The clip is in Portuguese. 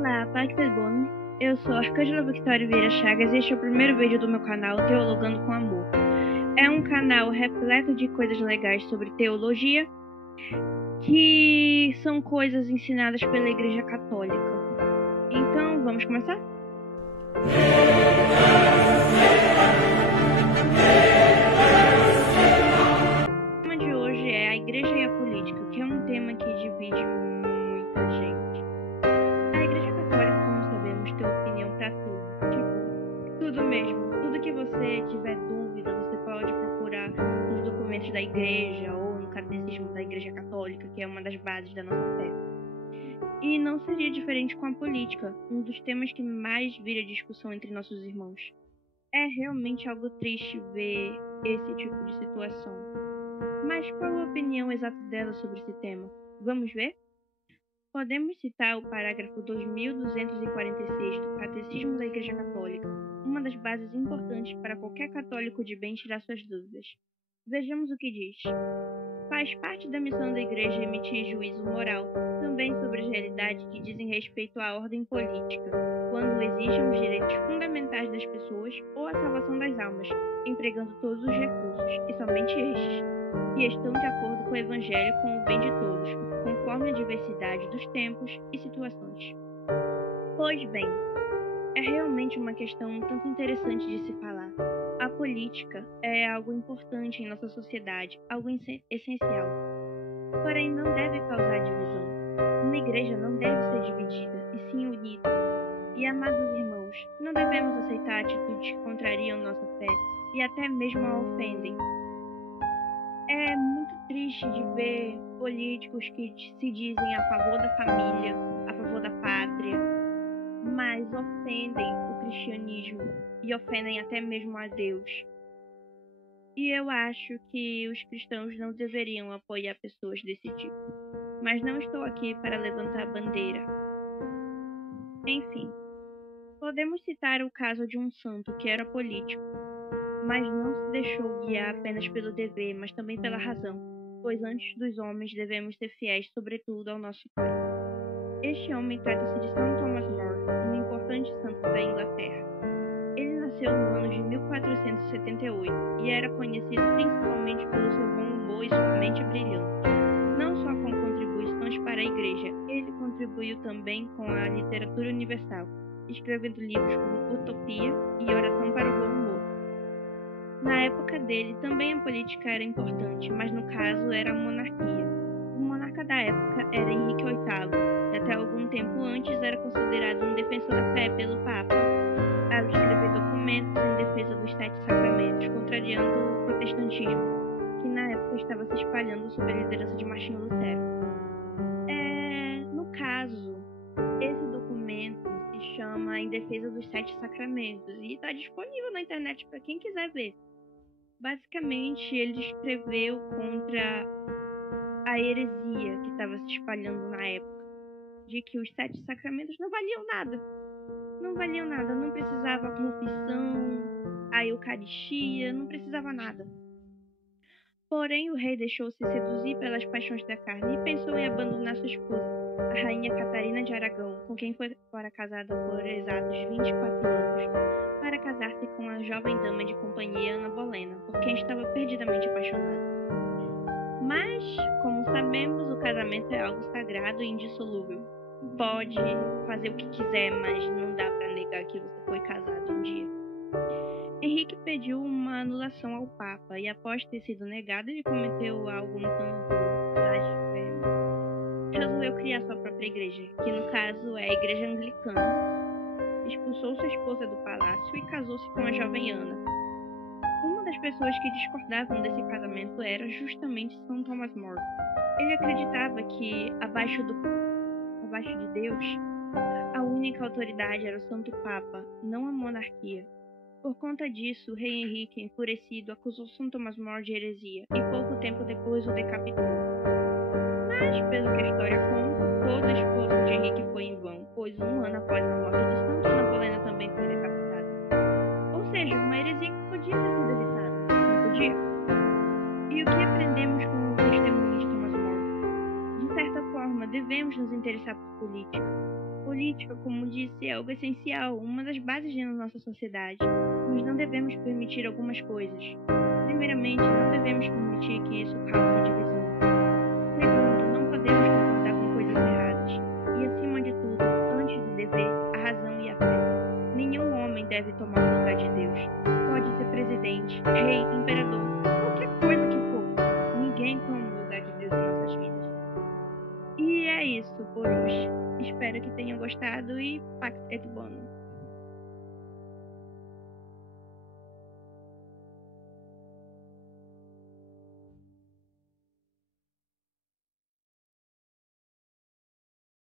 Olá, Pax Boni. Eu sou Arcângela Victoria Vieira Chagas e este é o primeiro vídeo do meu canal Teologando com Amor. É um canal repleto de coisas legais sobre teologia, que são coisas ensinadas pela Igreja Católica. Então, vamos começar? O tema de hoje é a Igreja e a Política, que é um tema que divide muita gente. A Igreja Católica, como sabemos, tem opinião pra tudo. Tipo, tudo mesmo. Tudo que você tiver dúvida, você pode procurar nos documentos da Igreja ou no Catecismo da Igreja Católica, que é uma das bases da nossa fé. E não seria diferente com a política, um dos temas que mais vira discussão entre nossos irmãos. É realmente algo triste ver esse tipo de situação. Mas qual a opinião exata dela sobre esse tema? Vamos ver? Podemos citar o parágrafo 2246 do Catecismo da Igreja Católica, uma das bases importantes para qualquer católico de bem tirar suas dúvidas. Vejamos o que diz. Faz parte da missão da Igreja emitir juízo moral, também sobre as realidades que dizem respeito à ordem política, quando exijam os direitos fundamentais das pessoas ou a salvação das almas, empregando todos os recursos, e somente estes, que estão de acordo com o Evangelho com o bem de todos, conforme a diversidade dos tempos e situações. Pois bem, é realmente uma questão um tanto interessante de se falar. A política é algo importante em nossa sociedade, algo essencial. Porém, não deve causar divisão. Uma igreja não deve ser dividida, e sim unida. E, amados irmãos, não devemos aceitar atitudes que contrariam nossa fé e até mesmo a ofendem. É muito triste de ver políticos que se dizem a favor da família, a favor da pátria, mas ofendem o cristianismo e ofendem até mesmo a Deus. E eu acho que os cristãos não deveriam apoiar pessoas desse tipo. Mas não estou aqui para levantar a bandeira. Enfim, podemos citar o caso de um santo que era político, mas não se deixou guiar apenas pelo dever, mas também pela razão, pois antes dos homens devemos ser fiéis sobretudo ao nosso Pai. Este homem trata-se de São Thomas More, um importante santo da Inglaterra. Ele nasceu no ano de 1478 e era conhecido principalmente pelo seu bom humor e sua mente brilhante. Não só com contribuições para a Igreja, ele contribuiu também com a literatura universal, escrevendo livros como Utopia e Oração para o Bom Humor. Na época dele, também a política era importante, mas no caso era a monarquia. O monarca da época era Henrique VIII, e até algum tempo antes era considerado um defensor da fé pelo Papa, ao escrever documentos em defesa dos 7 sacramentos, contrariando o protestantismo, que na época estava se espalhando sob a liderança de Martinho Lutero. No caso, esse documento se chama Em Defesa dos 7 Sacramentos e está disponível na internet para quem quiser ver. Basicamente, ele escreveu contra a heresia que estava se espalhando na época, de que os 7 sacramentos não valiam nada. Não valiam nada, não precisava a confissão, a Eucaristia, não precisava nada. Porém, o rei deixou-se seduzir pelas paixões da carne e pensou em abandonar sua esposa, a rainha Catarina de Aragão, com quem fora casada por exatos 24 anos, para casar-se com a jovem dama de companhia Ana Bolena, por quem estava perdidamente apaixonado. Mas, como sabemos, o casamento é algo sagrado e indissolúvel. Pode fazer o que quiser, mas não dá para negar que você foi casado um dia. Henrique pediu uma anulação ao Papa e, após ter sido negado, ele cometeu algo um tanto blasfemo. Resolveu criar sua própria igreja, que no caso é a Igreja Anglicana. Expulsou sua esposa do palácio e casou-se com a jovem Ana. Uma das pessoas que discordavam desse casamento era justamente São Thomas More. Ele acreditava que, abaixo de Deus, a única autoridade era o Santo Papa, não a monarquia. Por conta disso, o rei Henrique, enfurecido, acusou São Thomas More de heresia e pouco tempo depois o decapitou. Mas, pelo que a história conta, todo o esforço de Henrique foi em vão, pois um ano após a morte do santo, Ana Bolena também foi decapitada. Ou seja, uma heresia que podia ter sido evitada, não podia? E o que aprendemos com o testemunho de Thomas More? De certa forma, devemos nos interessar por política, política, como disse, é algo essencial, uma das bases da nossa sociedade. Mas não devemos permitir algumas coisas. Primeiramente, não devemos permitir que isso cause divisão. Segundo, não podemos concordar com coisas erradas. E acima de tudo, antes do dever, a razão e a fé. Nenhum homem deve tomar o lugar de Deus. Pode ser presidente, rei, imperador, qualquer coisa que for. Ninguém toma o lugar de Deus em nossas vidas. E é isso por hoje. Espero que tenham gostado e Pax et Bonum.